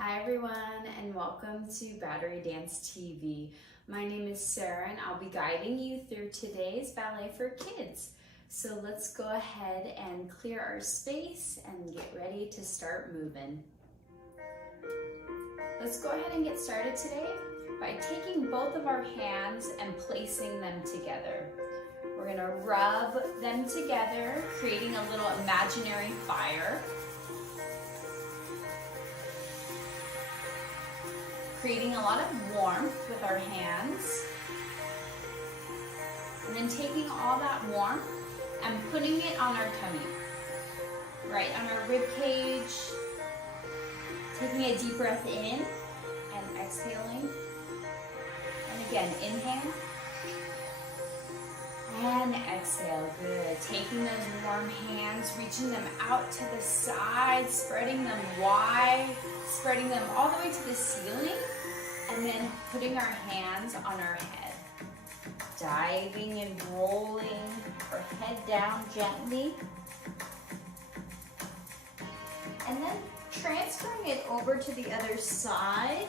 Hi everyone, and welcome to Battery Dance TV. My name is Sarah and I'll be guiding you through today's Ballet for Kids. So let's go ahead and clear our space and get ready to start moving. Let's go ahead and get started today by taking both of our hands and placing them together. We're gonna rub them together, creating a little imaginary fire. Creating a lot of warmth with our hands. And then taking all that warmth and putting it on our tummy. Right on our rib cage. Taking a deep breath in and exhaling. And again, inhale. And exhale, good. Taking those warm hands, reaching them out to the side, spreading them wide, spreading them all the way to the ceiling, and then putting our hands on our head. Diving and rolling our head down gently. And then transferring it over to the other side,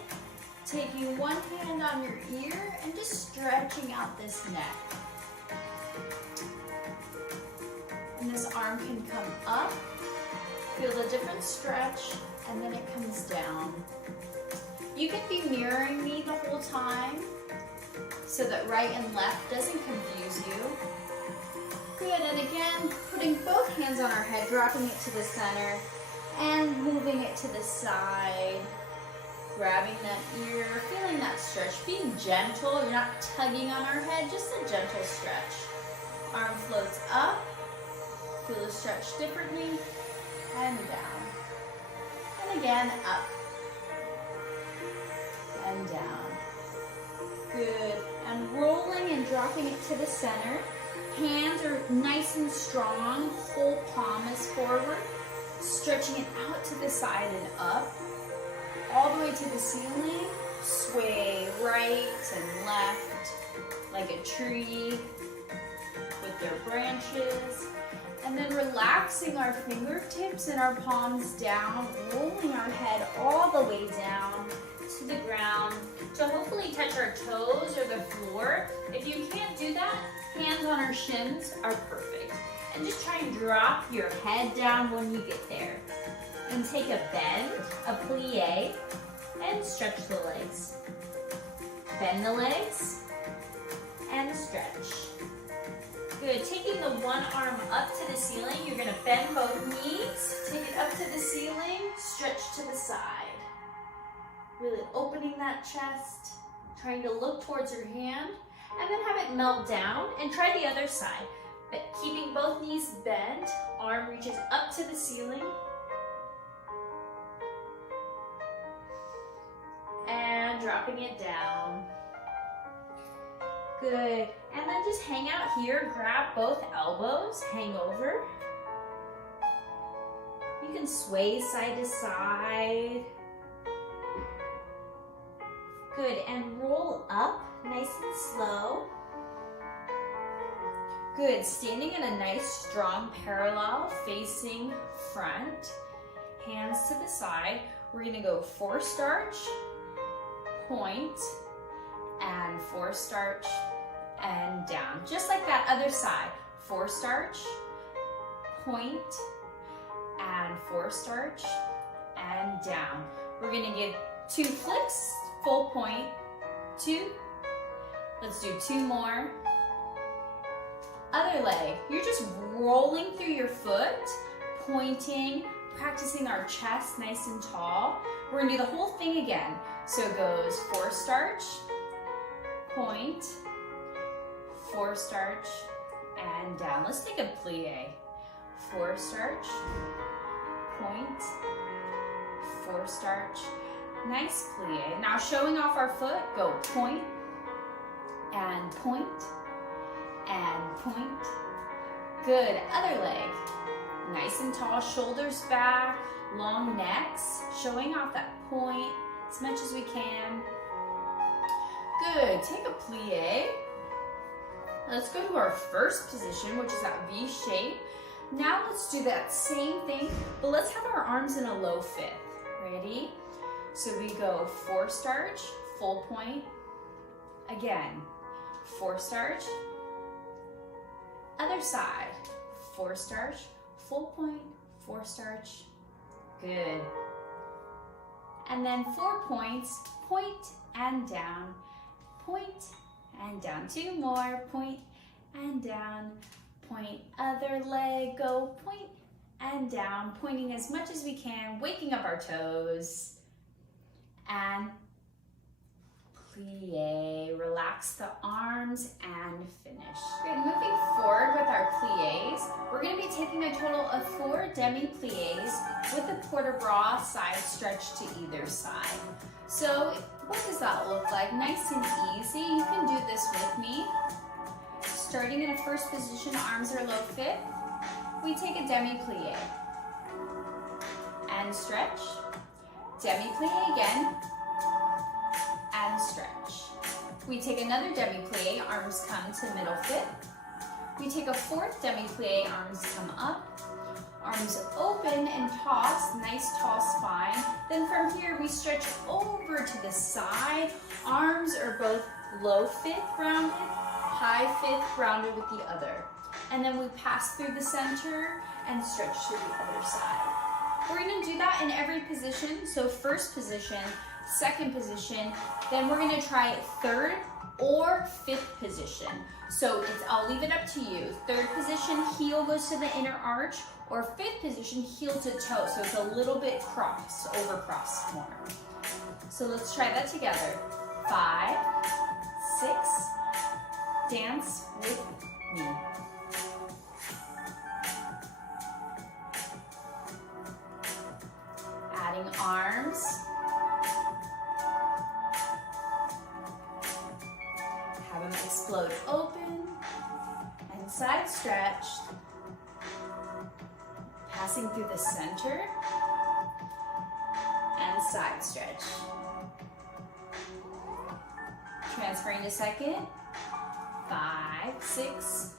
taking one hand on your ear and just stretching out this neck. And this arm can come up, feel the different stretch, and then it comes down. You can be mirroring me the whole time so that right and left doesn't confuse you. Good, and again, putting both hands on our head, dropping it to the center, and moving it to the side. Grabbing that ear, feeling that stretch, being gentle. You're not tugging on our head, just a gentle stretch. Arm floats up. Feel the stretch differently, and down. And again, up. And down. Good. And rolling and dropping it to the center. Hands are nice and strong. Whole palm is forward. Stretching it out to the side and up. All the way to the ceiling. Sway right and left like a tree with their branches. And then relaxing our fingertips and our palms down, rolling our head all the way down to the ground to hopefully touch our toes or the floor. If you can't do that, hands on our shins are perfect. And just try and drop your head down when you get there. And take a bend, a plie, and stretch the legs. Bend the legs and stretch. Good, taking the one arm up to the ceiling, you're gonna bend both knees, take it up to the ceiling, stretch to the side. Really opening that chest, trying to look towards your hand, and then have it melt down, and try the other side. But keeping both knees bent, arm reaches up to the ceiling, and dropping it down. Good, and then just hang out here, grab both elbows, hang over. You can sway side to side. Good, and roll up, nice and slow. Good, standing in a nice strong parallel, facing front, hands to the side. We're gonna go 4 starch, point, and 4 starch, and down. Just like that other side. 4 starch, point, and 4 starch, and down. We're gonna get 2 flicks, full point, 2. Let's do 2 more. Other leg. You're just rolling through your foot, pointing, practicing our chest nice and tall. We're gonna do the whole thing again. So it goes 4 starch, point, 4 starch, and down. Let's take a plie. 4 starch, point, 4 starch, nice plie. Now showing off our foot, go point, and point, and point. Good, other leg. Nice and tall, shoulders back, long necks, showing off that point as much as we can. Good, take a plie. Let's go to our first position, which is that V shape. Now let's do that same thing, but let's have our arms in a low fifth. Ready? So we go 4 starch, full point, again, 4 starch, other side, 4 starch, full point, 4 starch, good. And then 4 points, point and down, 2 more, point and down, point, other leg, go point and down, pointing as much as we can, waking up our toes, and plie, relax the arms and finish. Good, moving forward with our plies, we're gonna be taking a total of 4 demi-plies with a port de bras side stretch to either side. So what does that look like? Nice and easy. You can do this with me. Starting in a first position, arms are low fit. We take a demi-plie and stretch. Demi-plie again and stretch. We take another demi-plie, arms come to middle fit. We take a 4th demi-plie, arms come up. Arms open and toss, nice tall spine. Then from here we stretch over to the side. Arms are both low fifth rounded, high fifth rounded with the other. And then we pass through the center and stretch to the other side. We're gonna do that in every position. So first position, second position, then we're gonna try 3rd or 5th position. So I'll leave it up to you. 3rd position, heel goes to the inner arch, or 5th position, heel to toe. So it's a little bit crossed, over crossed more. So let's try that together. 5, 6, dance with me. Adding arms. Have them explode open and side stretched. Passing through the center and side stretch. Transferring to second. 5, 6.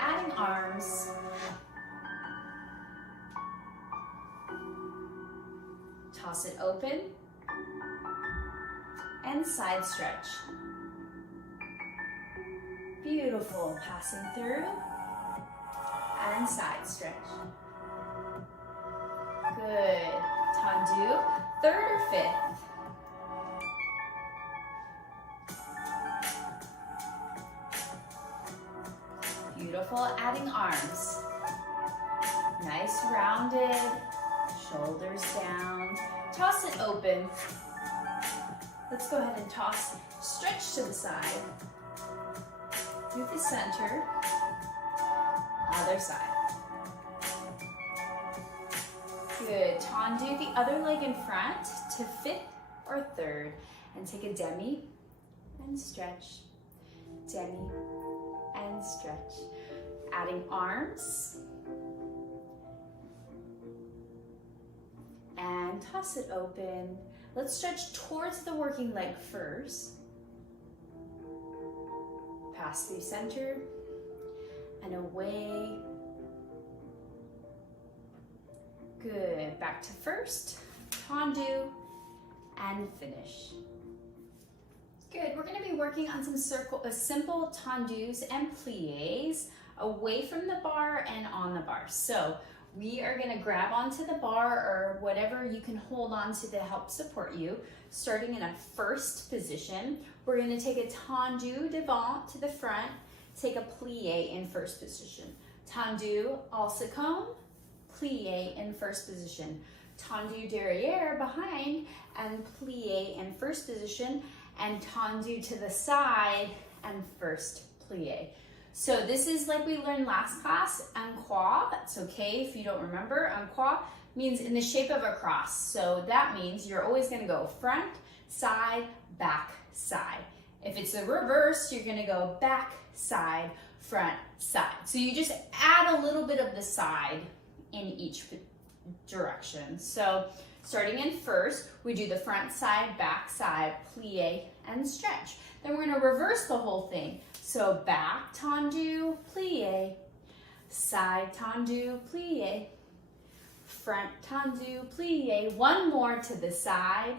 Adding arms. Toss it open and side stretch. Beautiful, passing through and side stretch. Good, tendu, 3rd or 5th. Beautiful, adding arms. Nice rounded, shoulders down. Toss it open. Let's go ahead and toss, stretch to the side. Through the center, other side. Good, tendu the other leg in front to 5th or 3rd, and take a demi and stretch, demi and stretch. Adding arms, and toss it open. Let's stretch towards the working leg first. Pass through center and away. Good, back to first, tendu, and finish. Good, we're gonna be working on some simple tendus and plies away from the bar and on the bar. So we are gonna grab onto the bar or whatever you can hold on to help support you. Starting in a first position, we're gonna take a tendu devant to the front, take a plie in first position. Tendu au second, plie in first position. Tendu derrière behind and plie in first position, and tendu to the side and first plie. So this is like we learned last class, en croix. That's okay if you don't remember. En croix means in the shape of a cross. So that means you're always gonna go front, side, back, side. If it's the reverse, you're gonna go back, side, front, side. So you just add a little bit of the side in each direction. So starting in first, we do the front side, back side, plie, and stretch. Then we're gonna reverse the whole thing. So back tendu, plie, Side tendu, plie. Front tendu, plie. One more to the side,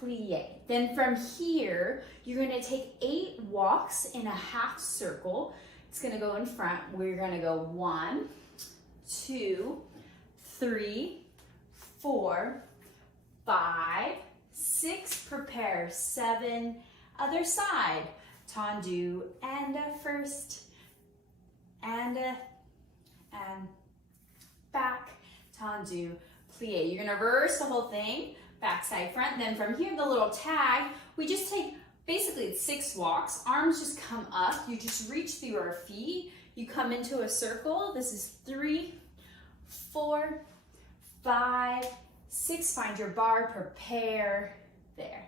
plie. Then from here, you're gonna take 8 walks in a half circle. It's gonna go in front. We're gonna go 1, 2, 3, 4, 5, 6, prepare, 7, other side, tendu, and first, and back, tendu, plie. You're gonna reverse the whole thing, back, side, front. Then from here, the little tag, we just take, basically it's 6 walks. Arms just come up. You just reach through our feet. You come into a circle. This is 3, 4, 5, 6. Find your bar, prepare, there.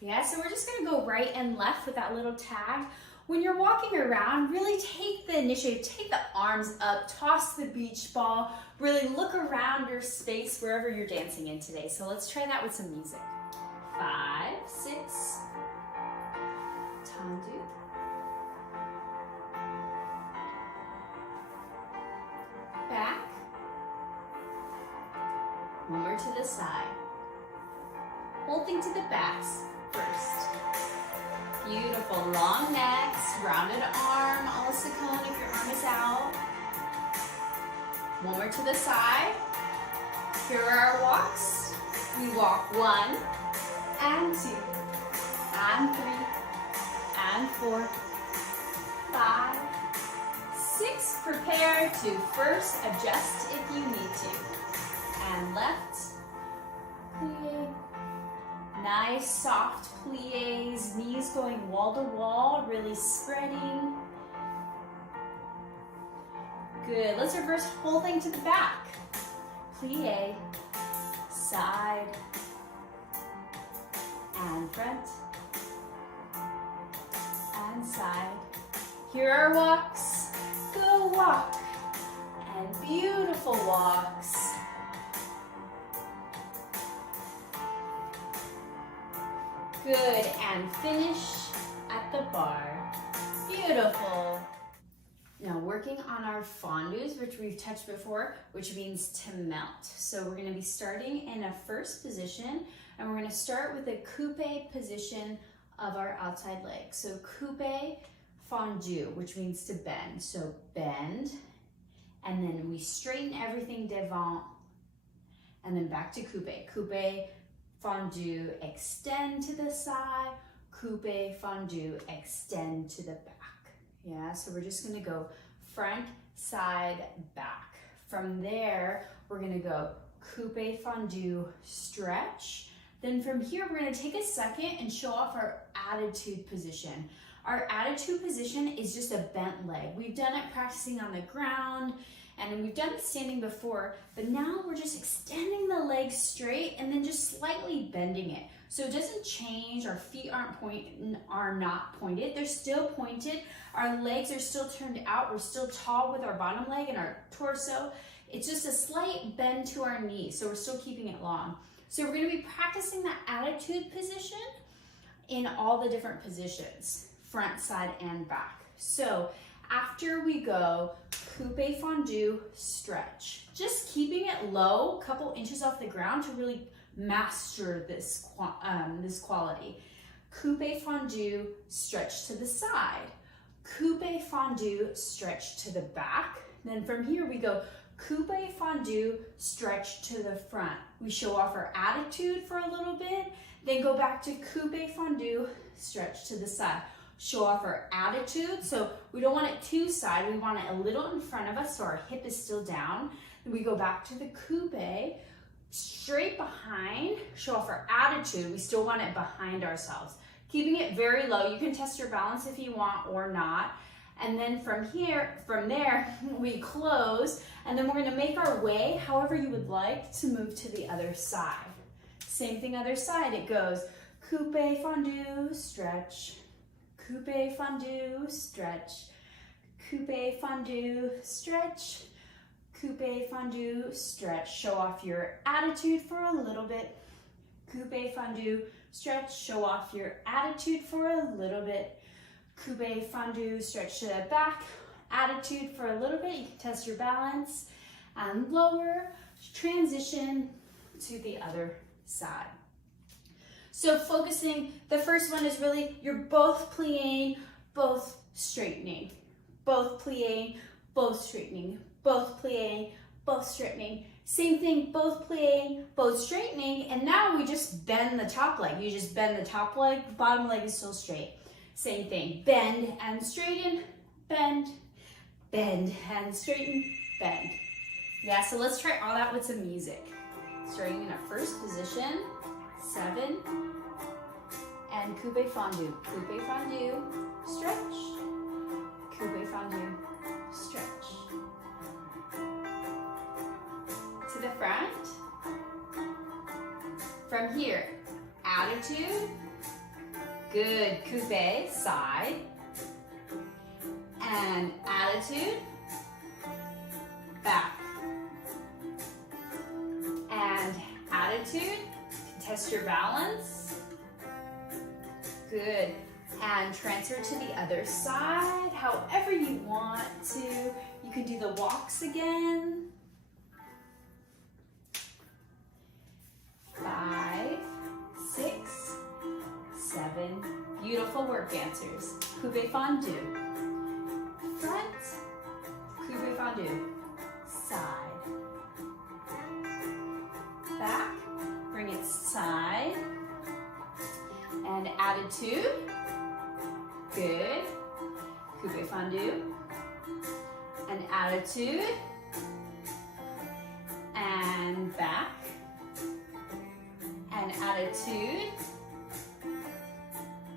Yeah, so we're just gonna go right and left with that little tag. When you're walking around, really take the initiative, take the arms up, toss the beach ball, really look around your space wherever you're dancing in today. So let's try that with some music. 5, 6, tendu. Back. One more to the side. Whole thing to the backs first. Beautiful, long necks, rounded arm, a la Saucony if your arm is out. One more to the side. Here are our walks. We walk 1, and 2, and 3, and 4, 5, 6. Prepare to first adjust if you need to. And left, plie. Nice soft plies, knees going wall to wall, really spreading. Good, let's reverse the whole thing to the back. Plie, side, and front, and side. Here are walks, go walk, and beautiful walks. Good, and finish at the bar. Beautiful. Now working on our fondues, which we've touched before, which means to melt. So we're gonna be starting in a first position, and we're gonna start with a coupe position of our outside leg. So coupe fondue, which means to bend. So bend, and then we straighten everything devant, and then back to coupe. Coupe fondue, extend to the side, coupe fondue, extend to the back. Yeah, so we're just gonna go front, side, back. From there, we're gonna go coupe fondue, stretch. Then from here, we're gonna take a second and show off our attitude position. Our attitude position is just a bent leg. We've done it practicing on the ground, and we've done it standing before, but now we're just extending the leg straight and then just slightly bending it. So it doesn't change, our feet are not pointed, they're still pointed, our legs are still turned out, we're still tall with our bottom leg and our torso. It's just a slight bend to our knees, so we're still keeping it long. So we're gonna be practicing that attitude position in all the different positions, front, side, and back. So after we go coupe fondue, stretch. Just keeping it low, a couple inches off the ground to really master this quality. Coupe fondue, stretch to the side. Coupe fondue, stretch to the back. Then from here we go coupe fondue, stretch to the front. We show off our attitude for a little bit, then go back to coupe fondue, stretch to the side. Show off our attitude, so we don't want it too side, we want it a little in front of us so our hip is still down. Then we go back to the coupe, straight behind, show off our attitude, we still want it behind ourselves. Keeping it very low, you can test your balance if you want or not. And then from there, we close, and then we're gonna make our way however you would like to move to the other side. Same thing other side, it goes coupe fondue, stretch, coupe fondue, stretch, coupe fondue, stretch, coupe fondue, stretch. Show off your attitude for a little bit. Coupe fondue, stretch, show off your attitude for a little bit. Coupe fondue, stretch to the back, attitude for a little bit. You can test your balance and lower, transition to the other side. So focusing, the first one is really, you're both plying, both straightening, both plying, both straightening, both plying, both straightening. Same thing, both plying, both straightening, and now we just bend the top leg. You just bend the top leg, bottom leg is still straight. Same thing, bend and straighten, bend, bend and straighten, bend. Yeah, so let's try all that with some music. Starting in our first position, 7, and coupe fondue, stretch, coupe fondue, stretch. To the front. From here, attitude, good, coupe, side, and attitude, back, and attitude, test your balance, good, and transfer to the other side, however you want to. You can do the walks again. 5, 6, 7, beautiful work, dancers. Coupe fondue, front, coupe fondue, side, back, bring it side, and attitude, good, coupe fondue, and attitude, and back, and attitude,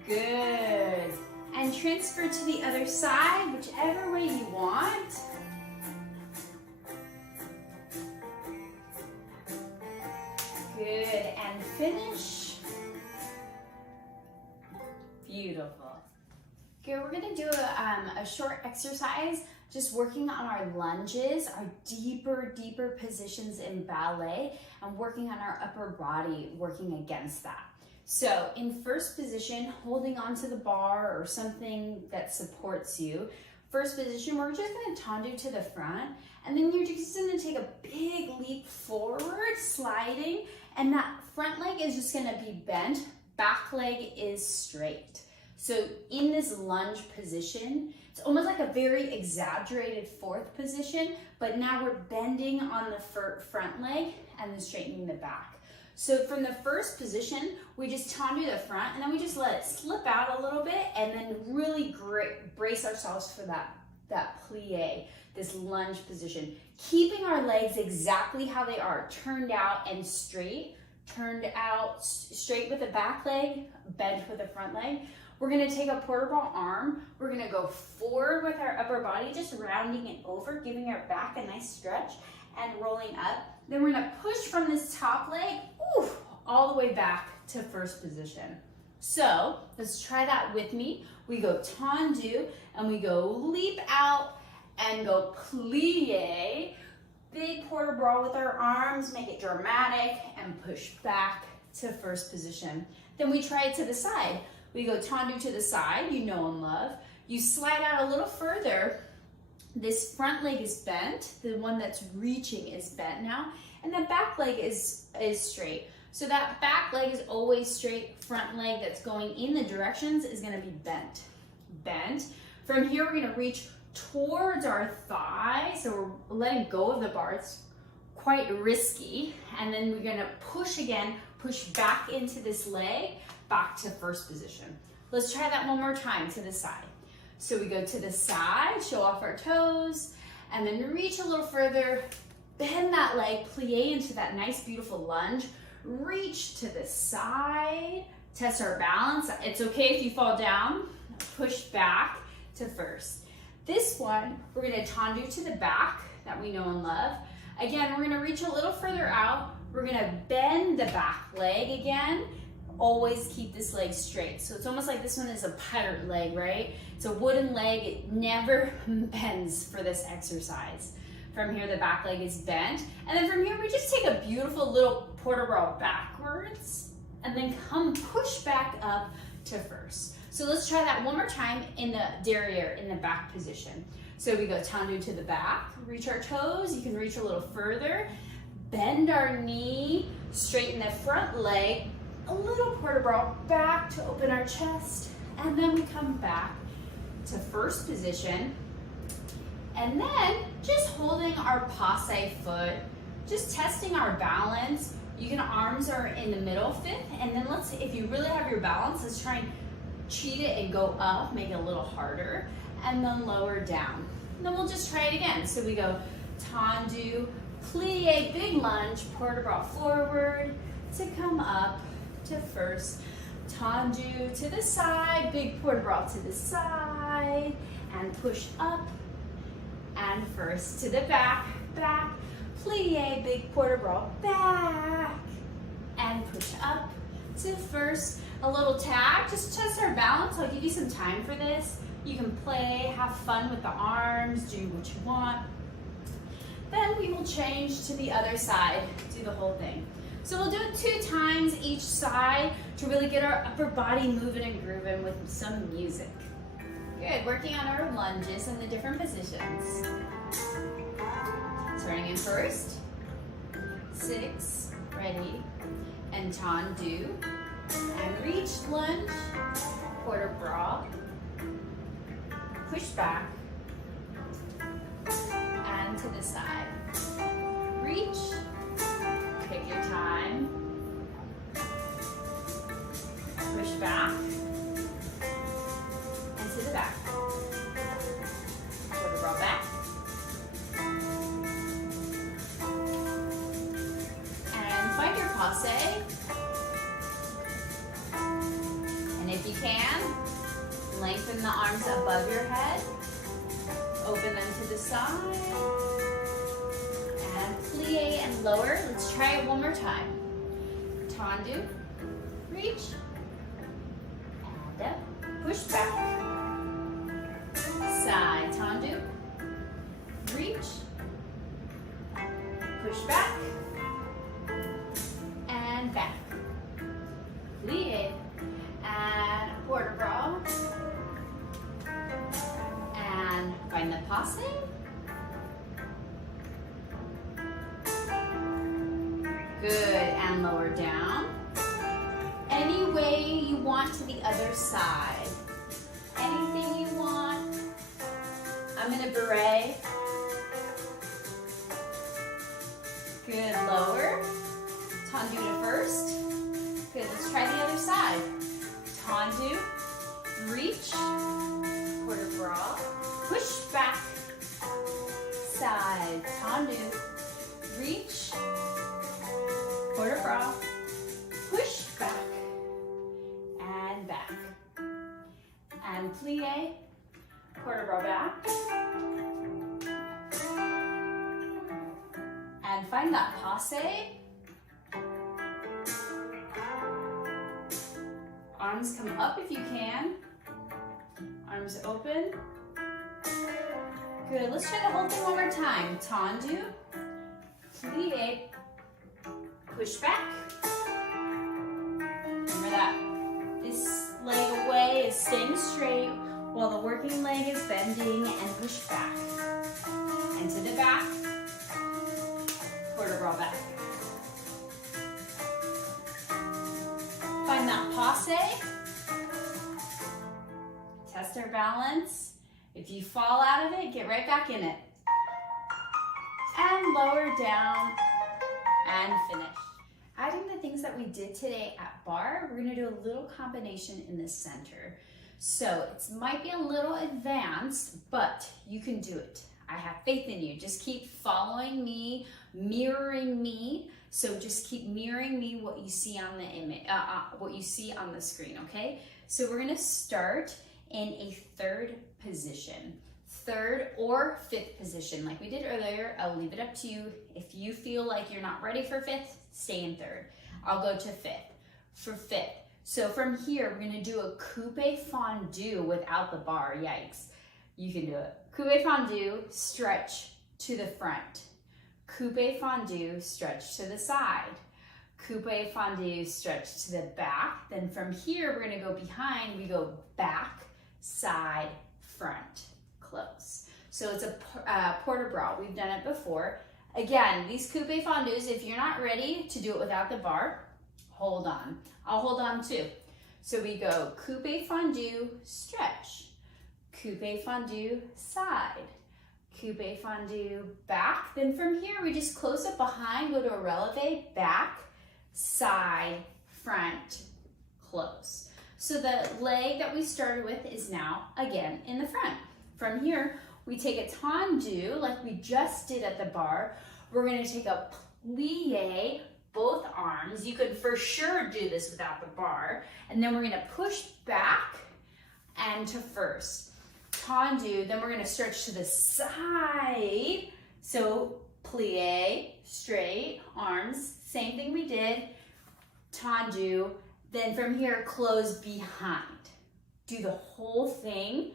good, and transfer to the other side, whichever way you want. Good, and finish. Beautiful. Okay, we're gonna do a short exercise, just working on our lunges, our deeper positions in ballet, and working on our upper body, working against that. So in first position, holding onto the bar or something that supports you. First position, we're just gonna tendu to the front, and then you're just gonna take a big leap forward, sliding, and that front leg is just gonna be bent, back leg is straight. So in this lunge position, it's almost like a very exaggerated fourth position, but now we're bending on the front leg and then straightening the back. So from the first position, we just tendu the front, and then we just let it slip out a little bit, and then really brace ourselves for that plie, this lunge position. Keeping our legs exactly how they are, turned out and straight, turned out straight with the back leg, bent with the front leg. We're gonna take a quarter ball arm. We're gonna go forward with our upper body, just rounding it over, giving our back a nice stretch and rolling up. Then we're gonna push from this top leg, all the way back to first position. So let's try that with me. We go tendu, and we go leap out and go plie. Big quarter ball with our arms, make it dramatic, and push back to first position. Then we try it to the side. We go tendu to the side, you know and love. You slide out a little further. This front leg is bent. The one that's reaching is bent now. And the back leg is straight. So that back leg is always straight. Front leg that's going in the directions is gonna be bent. Bent. From here, we're gonna reach towards our thigh. So we're letting go of the bar. It's quite risky. And then we're gonna push again, push back into this leg, back to first position. Let's try that one more time to the side. So we go to the side, show off our toes, and then reach a little further, bend that leg, plie into that nice, beautiful lunge, reach to the side, test our balance. It's okay if you fall down, push back to first. This one, we're gonna tendu to the back that we know and love. Again, we're gonna reach a little further out. We're gonna bend the back leg again. Always keep this leg straight. So it's almost like this one is a pirate leg, right? It's a wooden leg, it never bends for this exercise. From here, the back leg is bent. And then from here, we just take a beautiful little port-a-bras backwards and then come push back up to first. So let's try that one more time in the derriere, in the back position. So we go tendu to the back, reach our toes. You can reach a little further. Bend our knee, straighten the front leg, a little port-a-bras back to open our chest, and then we come back to first position. And then just holding our passe foot, just testing our balance. You can, arms are in the middle fifth, and then if you really have your balance, let's try and cheat it and go up, make it a little harder, and then lower down. And then we'll just try it again. So we go tendu, plie, big lunge, port-a-bras forward to come up to first. Tendu to the side, big port-a-bras to the side, and push up, and first to the back, back, plie, big port-a-bras, back, and push up to first. A little tag, just test our balance. I'll give you some time for this. You can play, have fun with the arms, do what you want. Then we will change to the other side, do the whole thing. So we'll do it 2 times each side to really get our upper body moving and grooving with some music. Good, working on our lunges in the different positions. Turning in first, 6, ready, and tendu, and reach, lunge, port-a-bras, push back, and to the side. Reach, take your time, push back, and to the back. Port-a-bras back. And find your passe. And if you can, lengthen the arms above your head. Open them to the side. And plie and lower. Let's try it one more time. Tendu, reach, and up, push back. Side, tendu, reach, push back, and back. Plie, and port-a-bras, and find the passe. Good, and lower down. Any way you want to the other side. Anything you want. I'm in a beret. Good, lower. Tendu to first. Good, let's try the other side. Tendu, reach, port-a-bras, push back, side, tendu, reach, port-a-bras, push back, and back. And plie, port-a-bras back. And find that passe. Arms come up if you can. Arms open. Good, let's try the whole thing one more time. Tendu, plie, push back. Remember that this leg away is staying straight while the working leg is bending, and push back. And to the back, port-a-bras back. Find that passe. Test our balance. If you fall out of it, get right back in it. And lower down and finish. Adding the things that we did today at bar, we're gonna do a little combination in the center. So it might be a little advanced, but you can do it. I have faith in you. Just keep following me, mirroring me. So just keep mirroring me what you see on the image, what you see on the screen, okay? So we're gonna start in a third position, 3rd or 5th position. Like we did earlier, I'll leave it up to you. If you feel like you're not ready for 5th, stay in 3rd. I'll go to 5th. For 5th, so from here, we're gonna do a coupe fondue without the bar, yikes. You can do it. Coupe fondue, stretch to the front. Coupe fondue, stretch to the side. Coupe fondue, stretch to the back. Then from here, we're gonna go behind. We go back, side, front, close. So it's a port-de-bras. We've done it before. Again, these coupe fondues, if you're not ready to do it without the bar, hold on. I'll hold on too. So we go coupe fondue, stretch, coupe fondue, side, coupe fondue, back. Then from here, we just close up behind, go to a releve, back, side, front, close. So the leg that we started with is now, again, in the front. From here, we take a tendu, like we just did at the bar. We're gonna take a plie, both arms. You could for sure do this without the bar. And then we're gonna push back and to first. Tendu, then we're gonna stretch to the side. So plie, straight, arms, same thing we did. Tendu, then from here, close behind. Do the whole thing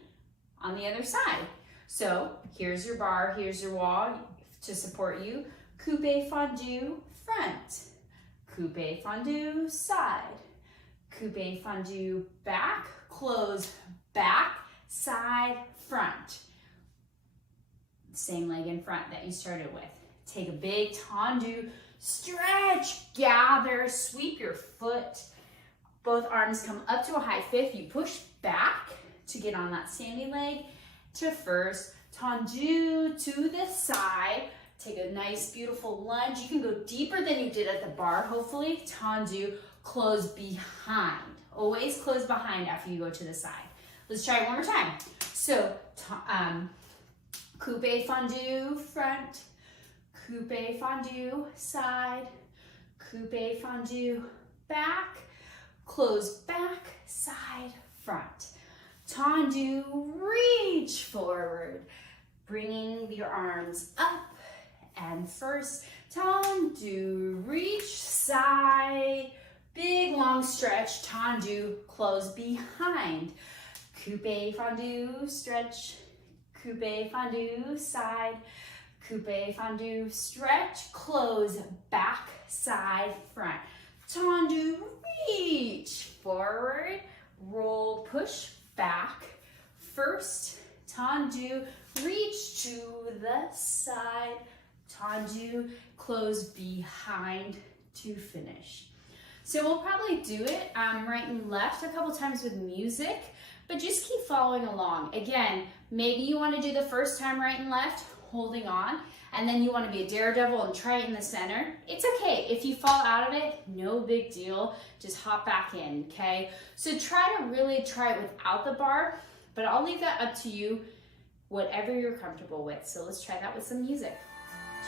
on the other side. So here's your bar, here's your wall to support you. Coupe fondue, front. Coupe fondue, side. Coupe fondue, back, close, back, side, front. Same leg in front that you started with. Take a big tendu, stretch, gather, sweep your foot. Both arms come up to a high fifth. You push back to get on that standing leg to first. Tendu to the side. Take a nice, beautiful lunge. You can go deeper than you did at the bar, hopefully. Tendu, close behind. Always close behind after you go to the side. Let's try it one more time. So, coupe fondue, front. Coupe fondue, side. Coupe fondue, back. Close back, side, front. Tendu, reach forward, bringing your arms up and first. Tendu, reach side, big long stretch. Tendu, close behind. Coupe fondue, stretch. Coupe fondue, side. Coupe fondue, stretch, close, back, side, front. Tendu, reach forward, roll, push back. First, tendu, reach to the side. Tendu, close behind to finish. So we'll probably do it right and left a couple times with music, but just keep following along. Again, maybe you want to do the first time right and left, holding on, and then you want to be a daredevil and try it in the center. It's okay. If you fall out of it, no big deal. Just hop back in, okay? So try to really try it without the bar, but I'll leave that up to you, whatever you're comfortable with. So let's try that with some music.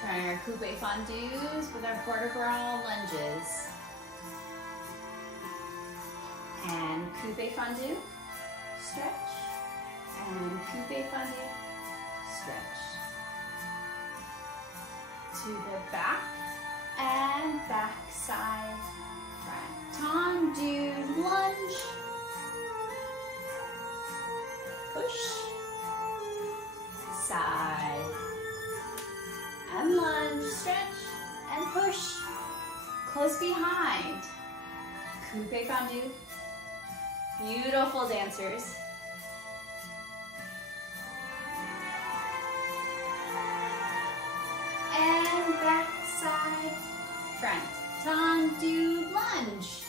Trying our coupe fondues with our port-de-bras lunges. And coupe fondue, stretch. And coupe fondue, stretch. To the back and back, side, front. Tendu, lunge. Push. Side. And lunge, stretch, and push. Close behind. Coupe fondue. Beautiful dancers. And back, side, front. Tendu, lunge.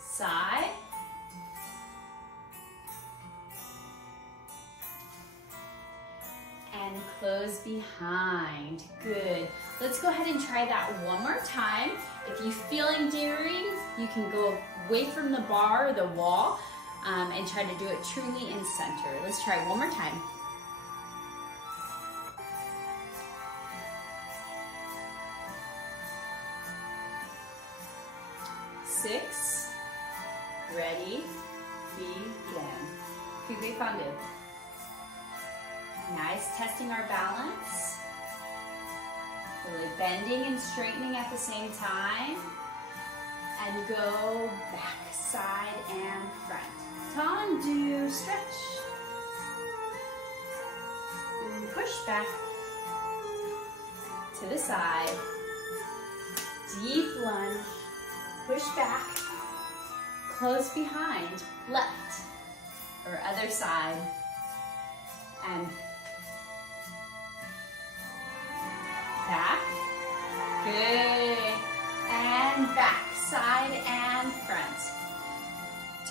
Side. And close behind. Good. Let's go ahead and try that one more time. If you're feeling daring, you can go away from the bar or the wall and try to do it truly in center. Let's try one more time. Six, ready, begin. Coupe fondue. Nice, testing our balance. Really bending and straightening at the same time. And go back, side, and front. Tendu, stretch. And push back to the side. Deep lunge. Push back. close behind, left or other side, and back, good, and back, side and front.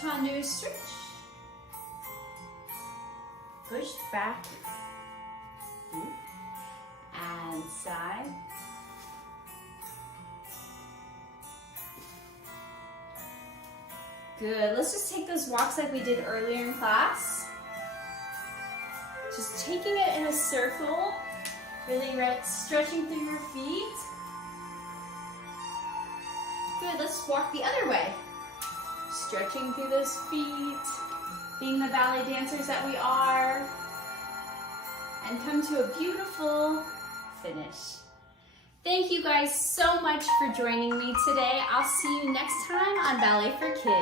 Fondue stretch, push back, and side. Good, let's just take those walks like we did earlier in class. Just taking it in a circle, really stretching through your feet. Good, let's walk the other way. Stretching through those feet, being the ballet dancers that we are, and come to a beautiful finish. Thank you guys so much for joining me today. I'll see you next time on Ballet for Kids.